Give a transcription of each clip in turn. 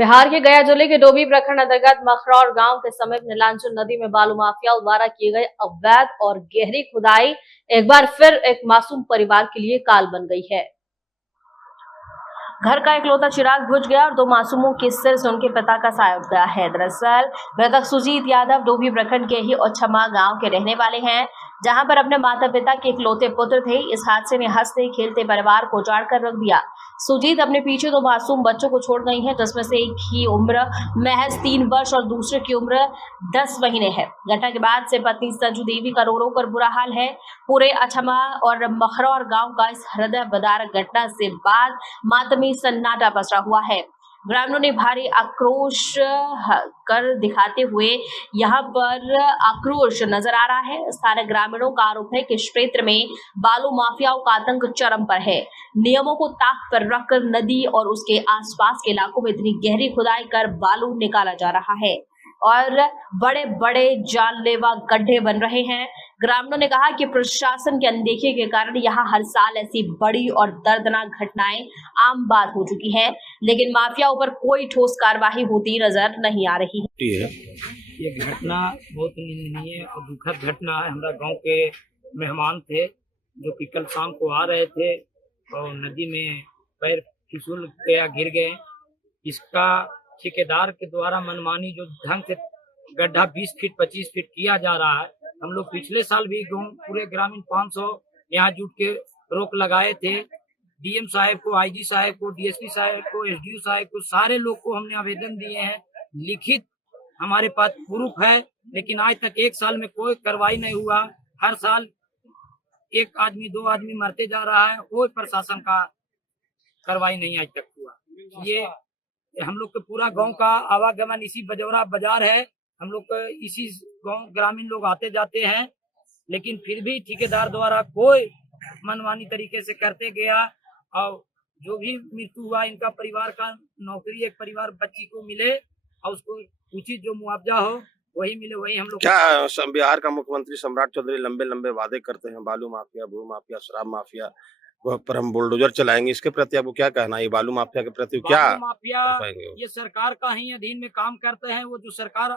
बिहार के गया जिले के डोभी प्रखंड अंतर्गत मखरौर गांव के समीप नीलांचल नदी में बालू माफियाओं द्वारा किए गए अवैध और गहरी खुदाई एक बार फिर एक मासूम परिवार के लिए काल बन गई है। घर का इकलौता चिराग बुझ गया और दो मासूमों के सिर से उनके पिता का साया उठ गया है। दरअसल मृतक सुजीत यादव डोभी प्रखंड के ही ओछमा गांव के रहने वाले हैं, जहां पर अपने माता पिता के इकलौते पुत्र थे। इस हादसे ने हंसते खेलते परिवार को उजाड़ कर रख दिया। सुजीत अपने पीछे दो मासूम बच्चों को छोड़ गई हैं, जिसमें से एक की उम्र महज 3 वर्ष और दूसरे की उम्र 10 महीने है। घटना के बाद से पत्नी संजू देवी का रो रो कर बुरा हाल है। पूरे अछमा और मखरौर गांव का इस हृदय विदारक घटना से बाद मातमी सन्नाटा पसरा हुआ है। ग्रामीणों ने भारी आक्रोश कर दिखाते हुए यहाँ पर आक्रोश नजर आ रहा है। स्थानीय ग्रामीणों का आरोप है कि इस क्षेत्र में बालू माफियाओं का आतंक चरम पर है। नियमों को ताक पर रखकर नदी और उसके आसपास के इलाकों में इतनी गहरी खुदाई कर बालू निकाला जा रहा है और बड़े बड़े जानलेवा गड्ढे बन रहे हैं। ग्रामीणों ने कहा कि प्रशासन के अनदेखी के कारण यहाँ हर साल ऐसी बड़ी और दर्दनाक घटनाएं आम बात हो चुकी है, लेकिन माफियाओं पर कोई ठोस कार्रवाई होती नजर नहीं आ रही है। ये घटना बहुत निंदनीय और दुखद घटना है। हमारा गांव के मेहमान थे जो कि कल शाम को आ रहे थे और नदी में पैर फिसल गया, गिर गए। इसका ठेकेदार के द्वारा मनमानी जो ढंग से गड्ढा 20 फीट 25 फीट किया जा रहा है। हम लोग पिछले साल भी पूरे ग्रामीण 500 यहाँ जुट के रोक लगाए थे। डीएम साहब को, आईजी साहब को, डीएसपी साहब को, एसडीओ साहब को, सारे लोग को हमने आवेदन दिए हैं। लिखित हमारे पास प्रूफ है, लेकिन आज तक 1 साल में कोई कार्रवाई नहीं हुआ। हर साल 1 आदमी 2 आदमी मरते जा रहा है, कोई प्रशासन का कार्रवाई नहीं आज तक हुआ। ये हम लोग के पूरा गांव का आवागमन इसी बजौरा बाजार है। हम लोग इसी गांव ग्रामीण लोग आते जाते हैं, लेकिन फिर भी ठेकेदार द्वारा कोई मनमानी तरीके से करते गया। और जो भी मृत्यु हुआ, इनका परिवार का नौकरी, एक परिवार बच्ची को मिले और उसको उचित जो मुआवजा हो वही मिले, वही हम लोग। क्या बिहार का मुख्यमंत्री सम्राट चौधरी लंबे लंबे वादे करते हैं, बालू माफिया, भू माफिया, शराब माफिया पर हम बुलडोजर चलाएंगे, इसके प्रति आपको क्या कहना है? बालू माफिया के प्रति क्या माफिया ये सरकार का ही अधीन में काम करते हैं। वो जो सरकार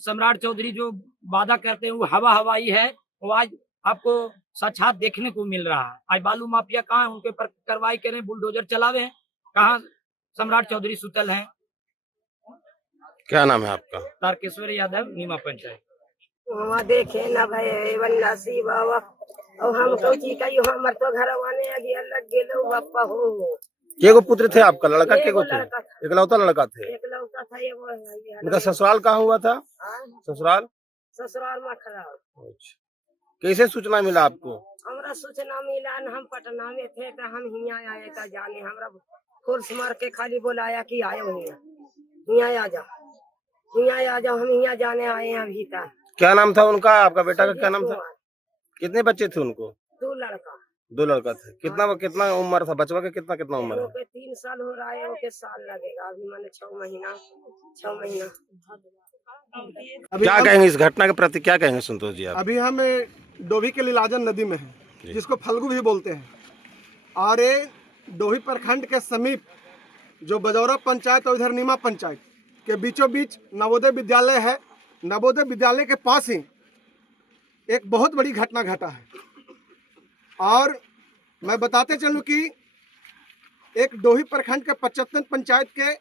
सम्राट चौधरी जो वादा करते हैं वो हवाई है। वो आज आपको साक्षात देखने को मिल रहा है। आज बालू माफिया कहाँ है? उनके पर कार्रवाई करें, बुलडोजर चलावे हैं। कहाँ सम्राट चौधरी सुतल हैं? क्या नाम है आपका? तारकेश्वर यादव, नीमा पंचायत। देखे ना भाई वन्नासी बाबा और हम सोची कई हमर तो घर आने लग गेलो बापा हो। केगो पुत्र थे आपका? लड़का केगो थे? इकलौता लड़का थे? इकलौता था ये। उनका ससुराल कहाँ हुआ था? ससुराल में खराब। अच्छा, कैसे सूचना मिला आपको? हमरा सूचना मिला, हम पटना में थे तो हम यहाँ आए था जाने। हमरा फोर्स मार के खाली बोलाया कि आयो यहाँ आ जाओ, यहाँ आ जाओ। हम यहाँ जाने आए हैं अभी तक। क्या नाम था उनका? आपका बेटा का क्या नाम था? कितने बच्चे थे उनको? 2 लड़का थे। कितना उम्र था बचवा का? कितना उम्र है? 3 साल हो रहा है, ओके साल लगेगा अभी, मैंने 6 महीना। क्या कहेंगे इस घटना के प्रति? क्या कहेंगे संतोष जी आप? अभी हम डोभी के लीलाजन नदी में हैं, जिसको फल्गु भी बोलते हैं, और ये डोभी प्रखंड के समीप जो बजौरा पंचायत और इधर नीमा पंचायत के बीचों बीच नवोदय विद्यालय है। नवोदय विद्यालय के पास ही एक बहुत बड़ी घटना घटा है। और मैं बताते चलूं कि एक डोही प्रखंड के 75 पंचायत के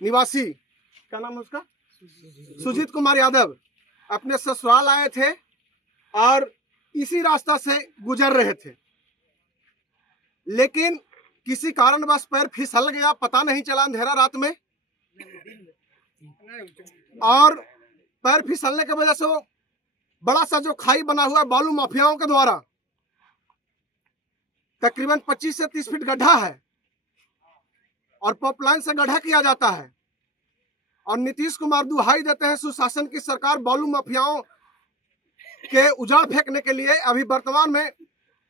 निवासी, क्या नाम है उसका, सुजीत कुमार यादव, अपने ससुराल आए थे और इसी रास्ता से गुजर रहे थे, लेकिन किसी कारणवश पैर फिसल गया, पता नहीं चला अंधेरा रात में, और पैर फिसलने की वजह से वो बड़ा सा जो खाई बना हुआ है बालू माफियाओं के द्वारा, तकरीबन 25 से 30 फीट गड्ढा है और पाइपलाइन से गड्ढा किया जाता है। और नीतीश कुमार दुहाई देते हैं सुशासन की सरकार बालू माफियाओं के उजाड़ फेंकने के लिए। अभी वर्तमान में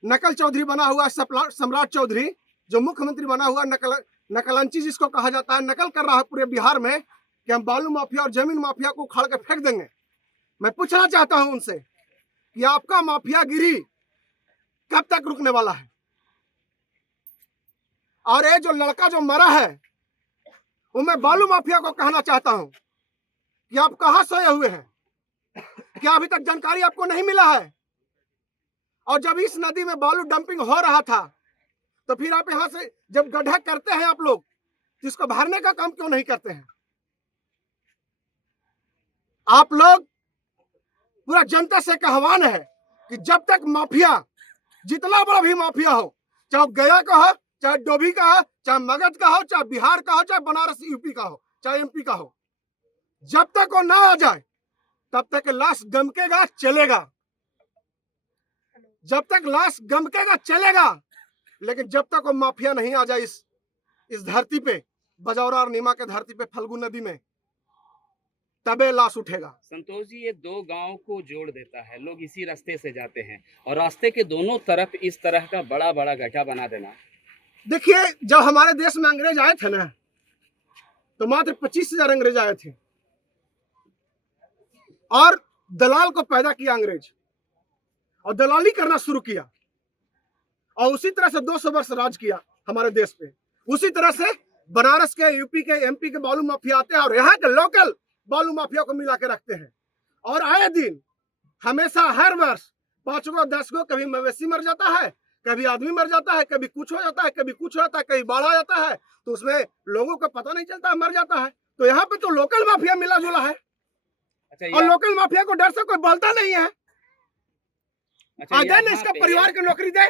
नकल चौधरी बना हुआ सम्राट चौधरी, जो मुख्यमंत्री बना हुआ नकलंची जिसको कहा जाता है, नकल कर रहा है पूरे बिहार में कि हम बालू माफिया और जमीन माफिया को उखाड़ के फेंक देंगे। मैं पूछना चाहता हूं उनसे कि आपका माफियागिरी कब तक रुकने वाला है? और ये जो लड़का जो मरा है वो मैं बालू माफिया को कहना चाहता हूं कि आप कहां सोए हुए हैं? क्या अभी तक जानकारी आपको नहीं मिला है? और जब इस नदी में बालू डंपिंग हो रहा था तो फिर आप यहां से जब गड्ढा करते हैं आप लोग, तो इसको भरने का काम क्यों नहीं करते हैं? आप लोग पूरा जनता से एक आह्वान है कि जब तक माफिया, जितना बड़ा भी माफिया हो, चाहे गया का हो, चाहे डोभी का हो, चाहे मगध का हो, चाहे बिहार का हो, चाहे बनारस यूपी का हो, चाहे एमपी का हो, जब तक वो ना आ जाए तब तक लाश गमकेगा चलेगा। जब तक लाश गमकेगा चलेगा, लेकिन जब तक वो माफिया नहीं आ जाए इस धरती पे, बजौरा और नीमा के धरती पे, फल्गु नदी में, तबे लाश उठेगा। संतोष जी, ये दो गांव को जोड़ देता है, लोग इसी रास्ते से जाते हैं और रास्ते के दोनों तरफ इस तरह का बड़ा बड़ा गड्ढा बना देना। देखिए, जब हमारे देश में अंग्रेज आए थे ना, तो मात्र 25,000 अंग्रेज आए थे और दलाल को पैदा किया अंग्रेज और दलाली करना शुरू किया और उसी तरह से 200 वर्ष राज किया हमारे देश पे। उसी तरह से बनारस के, यूपी के, एमपी के बालू माफिया आते हैं और यहाँ के लोकल बालू माफिया को मिला के रखते हैं और आए दिन हमेशा हर वर्ष 5 गो 10 गो, कभी मवेशी मर जाता है, कभी आदमी मर जाता है, कभी कुछ हो जाता है, कभी कुछ हो जाता है, कभी बाढ़ आ जाता है, तो उसमें लोगों को पता नहीं चलता है, मर जाता है। तो यहाँ पे तो लोकल माफिया मिला जुला है। अच्छा, और लोकल माफिया को डर से कोई बोलता नहीं है। अच्छा, आज ना इसका परिवार की नौकरी दे।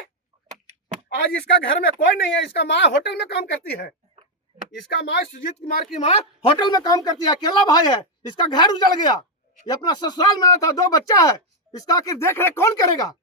आज इसका घर में कोई नहीं है, इसका माँ होटल में काम करती है, इसका माँ सुजीत कुमार की माँ होटल में काम करती है, अकेला भाई है, इसका घर उजड़ गया, ये अपना ससुराल में था, 2 बच्चा है, इसका आखिर देख रेख कौन करेगा?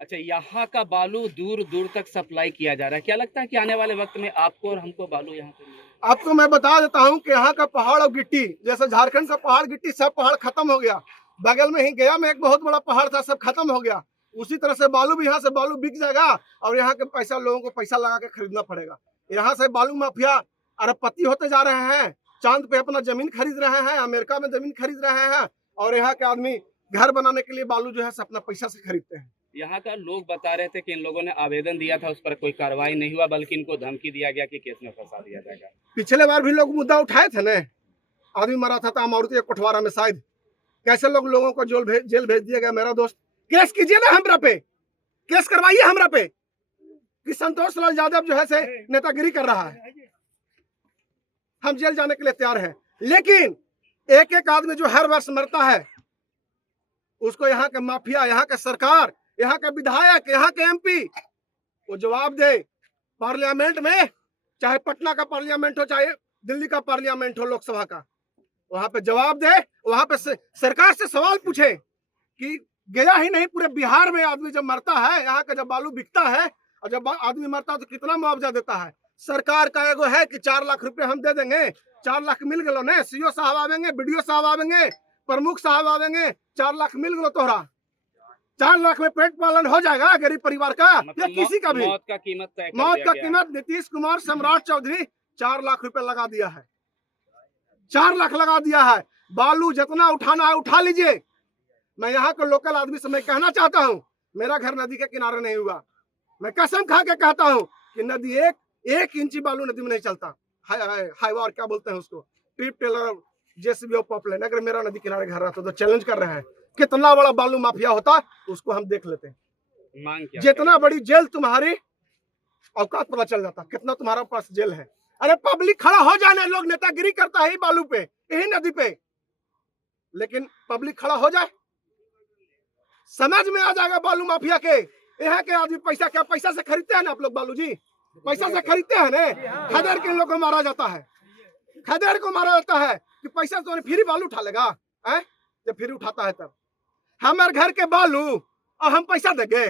अच्छा, यहाँ का बालू दूर दूर तक सप्लाई किया जा रहा है, क्या लगता है कि आने वाले वक्त में आपको और हमको बालू यहाँ पे मिलेगा? आपको मैं बता देता हूँ कि यहाँ का पहाड़ और गिट्टी, जैसे झारखंड का पहाड़ गिट्टी, सब पहाड़ खत्म हो गया। बगल में ही गया में एक बहुत बड़ा पहाड़ था, सब खत्म हो गया। उसी तरह से बालू भी, यहाँ से बालू बिक जाएगा और यहाँ के पैसा, लोगों को पैसा लगा के खरीदना पड़ेगा। यहाँ से बालू माफिया अरबपति होते जा रहे हैं, चांद पे अपना जमीन खरीद रहे हैं, अमेरिका में जमीन खरीद रहे हैं और यहाँ के आदमी घर बनाने के लिए बालू जो है अपना पैसा से खरीदते हैं। यहाँ का लोग बता रहे थे कि इन लोगों ने आवेदन दिया था, उस पर कोई कार्रवाई नहीं हुआ, बल्कि इनको धमकी दिया गया कि केस में फंसा दिया जाएगा। पिछले बार भी लोग मुद्दा उठाए थे ना, आदमी मरा था अमारुति कोठवारा में, शायद कैसे लोगों को जेल भेज दिया गया। मेरा दोस्त, केस कीजिए ना हमरा पे, केस करवाइए हमरा पे कि संतोष लाल यादव जो है से नेतागिरी कर रहा है। हम जेल जाने के लिए तैयार हैं, लेकिन एक एक आदमी जो हर वर्ष मरता है उसको यहाँ के माफिया, यहाँ के सरकार, यहाँ के विधायक, यहाँ के एमपी वो जवाब दे। पार्लियामेंट में, चाहे पटना का पार्लियामेंट हो, चाहे दिल्ली का पार्लियामेंट हो, लोकसभा का, वहां पे जवाब दे। वहां पे सरकार से सवाल पूछे कि गया ही नहीं, पूरे बिहार में आदमी जब मरता है, यहाँ का जब बालू बिकता है और जब आदमी मरता है तो कितना मुआवजा देता है। सरकार का एगो है कि 4 लाख रुपए हम दे देंगे, 4 लाख मिल गलो ने, सीओ साहब आवेंगे, बीडीओ साहब आवेंगे, प्रमुख साहब आवेंगे, 4 लाख मिल गलो तोहरा, 4 लाख में पेट पालन हो जाएगा गरीब परिवार का या किसी का भी। मौत का कीमत तय कर मौत दिया का गया। कीमत नीतीश कुमार, सम्राट चौधरी 4 लाख रुपए लगा दिया है, 4 लाख लगा दिया है। बालू जितना उठाना है उठा लीजिए। मैं यहाँ के लोकल आदमी से मैं कहना चाहता हूँ, मेरा घर नदी के किनारे नहीं हुआ, मैं कसम खा के कहता हूँ कि नदी एक इंची बालू नदी में नहीं चलता। हाईवा और क्या बोलते हैं उसको, ट्रिप टेलर, जेसीबी और पॉपलेन, अगर मेरा नदी किनारे घर रहता तो चैलेंज कर रहे हैं, कितना बड़ा बालू माफिया होता उसको हम देख लेते हैं। मांग क्या? जितना बड़ी जेल तुम्हारी औकात पता चल जाता, कितना तुम्हारा पास जेल है। अरे पब्लिक खड़ा हो जाने, लोग नेतागिरी करता है बालू पे, यही नदी पे, लेकिन पब्लिक खड़ा हो जाए, समझ में आ जाएगा बालू माफिया के। यहाँ के आदमी पैसा, क्या पैसा से खरीदते हैं ना आप लोग बालू जी, पैसा से खरीदते हैं ना। खदेड़ के लोग को मारा जाता है, खदेड़ को मारा जाता है कि पैसा तो फ्री बालू उठा लेगा, जब फ्री उठाता है तब। हमारे घर के बालू और हम पैसा देंगे?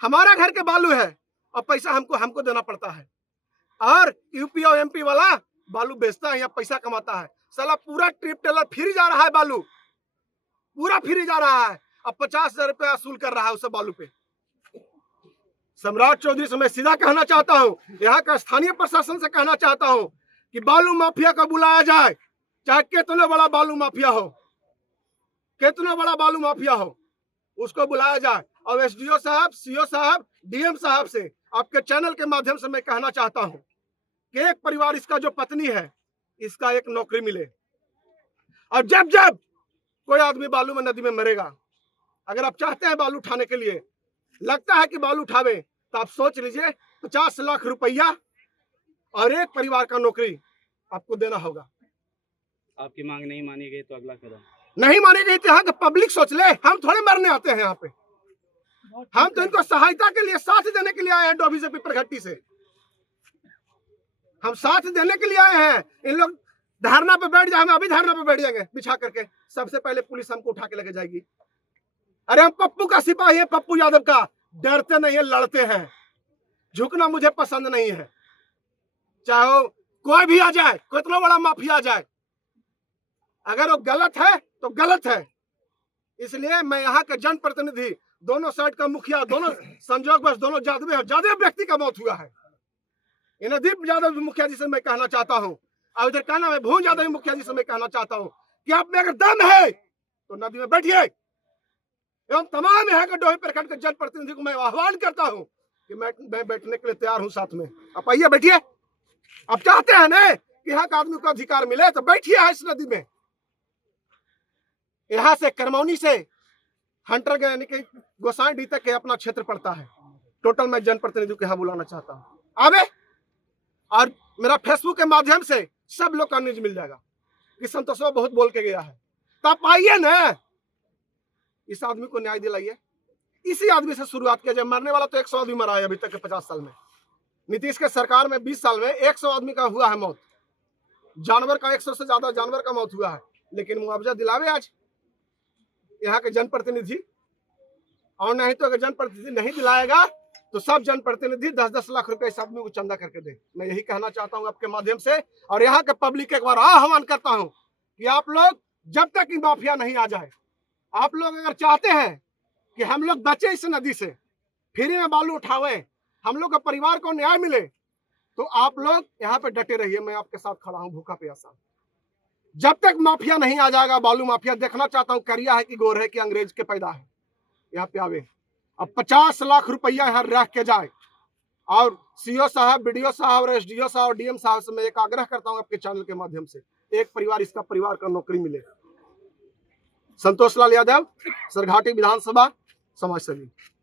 हमारा घर के बालू है और पैसा हमको देना पड़ता है। और यूपी और एमपी वाला बालू बेचता है या पैसा कमाता है। साला पूरा ट्रिप टेलर फ्री जा रहा है, बालू पूरा फ्री जा रहा है, अब 50,000 रुपया वसूल कर रहा है उसे बालू पे। सम्राट चौधरी से मैं सीधा कहना चाहता हूँ, यहाँ का स्थानीय प्रशासन से कहना चाहता हूँ कि बालू माफिया को बुलाया जाए, चाहे कितना बड़ा बालू माफिया हो, कितना बड़ा बालू माफिया हो, उसको बुलाया जाए और एसडीओ साहब, सीओ साहब, डीएम साहब से आपके चैनल के माध्यम से मैं कहना चाहता हूं कि एक परिवार इसका जो पत्नी है, इसका एक नौकरी मिले। और जब जब कोई आदमी बालू में नदी में मरेगा, अगर आप चाहते हैं बालू उठाने के लिए, लगता है कि बालू उठावे, तो आप सोच लीजिए 50 लाख रुपया और एक परिवार का नौकरी आपको देना होगा। आपकी मांग नहीं मानी गई तो अगला कदम? नहीं मानी गई तो यहाँ का पब्लिक सोच ले, हम थोड़े मरने आते हैं यहाँ पे। हम तो इनको सहायता के लिए, साथ देने के लिए आए हैं। डोभी से पिपरघट्टी से हम साथ देने के लिए आए हैं। इन लोग धरना पे बैठ जाए, हम अभी धरना पे बैठ जाएंगे बिछा करके। सबसे पहले पुलिस हमको उठा के लेके जाएगी। अरे हम पप्पू का सिपाही है, पप्पू यादव का। डरते नहीं है, लड़ते हैं। झुकना मुझे पसंद नहीं है, चाहे वो कोई भी आ जाए, कितना बड़ा माफिया आ जाए। अगर वो गलत है तो गलत है। इसलिए मैं यहाँ के जनप्रतिनिधि, दोनों साइड का मुखिया, दोनों संजोग बस दोनों जादव व्यक्ति का मौत हुआ है। इनदीप यादव मुखिया जी से मैं कहना चाहता हूँ, और इधर का नाम है भून यादव मुखिया जी से मैं कहना चाहता हूँ कि आप में अगर दम है तो नदी में बैठिए। एवं तमाम यहाँ के डोही प्रखंड के जनप्रतिनिधि को मैं आह्वान करता हूँ कि मैं बैठने के लिए तैयार हूँ साथ में। आप आइए, बैठिए। आप चाहते हैं ना कि यहाँ का आदमी को अधिकार मिले, तो बैठिए इस नदी में। यहाँ से करमौनी से हंटर यानी कि गोसाईडीह तक के अपना क्षेत्र पड़ता है। टोटल मैं जनप्रतिनिधि को यहाँ बुलाना चाहता हूँ, आवे। और मेरा फेसबुक के माध्यम से सब लोग का न्यूज मिल जाएगा कि संतोषवा बहुत बोल के गया है। तो आप आइए ना, इस आदमी को न्याय दिलाइए। इसी आदमी से शुरुआत किया जाए। मरने वाला तो 100 आदमी मरा है अभी तक के 50 साल में। नीतीश के सरकार में 20 साल में 100 आदमी का हुआ है मौत। जानवर का 100 से ज्यादा जानवर का मौत हुआ है, लेकिन मुआवजा दिलावे आज यहाँ के जनप्रतिनिधि। और नहीं तो अगर जनप्रतिनिधि नहीं दिलाएगा तो सब जनप्रतिनिधि 10-10 लाख रुपए इस आदमी को चंदा करके दे। मैं यही कहना चाहता हूँ आपके माध्यम से। और यहाँ के पब्लिक के एक बार आह्वान करता हूँ कि आप लोग जब तक माफिया नहीं आ जाए, आप लोग अगर चाहते हैं कि हम लोग बचे इस नदी से, फ्री में बालू उठावे, हम लोग का परिवार को न्याय मिले, तो आप लोग यहाँ पे डटे रहिए। मैं आपके साथ खड़ा हूँ, भूखा प्यासा। जब तक माफिया नहीं आ जाएगा, बालू माफिया, देखना चाहता हूँ करिया है कि गोर है कि अंग्रेज के पैदा है, यहाँ पे आवे। अब 50 लाख रुपया यहाँ रख के जाए। और सीओ साहब, बीडीओ साहब और एसडीओ साहब और डीएम साहब से मैं एक आग्रह करता हूँ आपके चैनल के माध्यम से, एक परिवार, इसका परिवार का नौकरी मिले। संतोष लाल यादव, सरघाटी विधानसभा समाज सेवी।